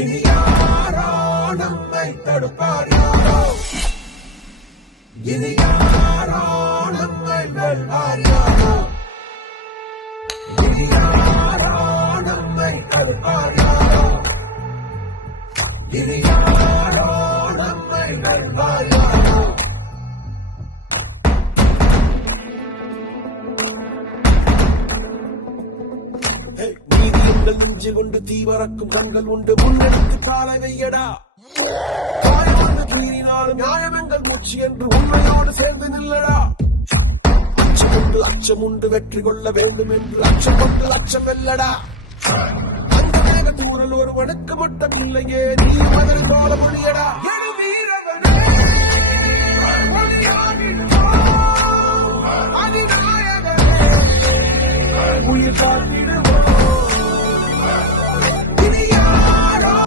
இனி யாரோ நம்மை தடுப்பார் யாரோ, இனி யாரோ நம்மை வெல்வார் யாரோ, இனி யாரோ நம்மை தடுப்பார் யாரோ, இனி யாரோ நம்மை வெல்வார் யாரோ. நீதி எங்கள் நெஞ்சில் கொண்டு தீவரக்கும் கண்கள் உண்டு, முன்னெடுத்து காலை வையடா. காயம் வந்து மீறினாலும் நியாயம் எங்கள் மூச்சு என்று உண்மையோடு சேர்ந்து நில்லடா. அச்சம் உண்டு வெற்றி கொள்ள வேண்டும் என்று அச்சம் கொண்டு அச்சம் வெல்லடா. அந்த மேக தூரல் ஒரு வணக்கு மட்டும் இல்லையே, நீ மதல் போல மொழியடா. உயிர் காத்திடுவோம்.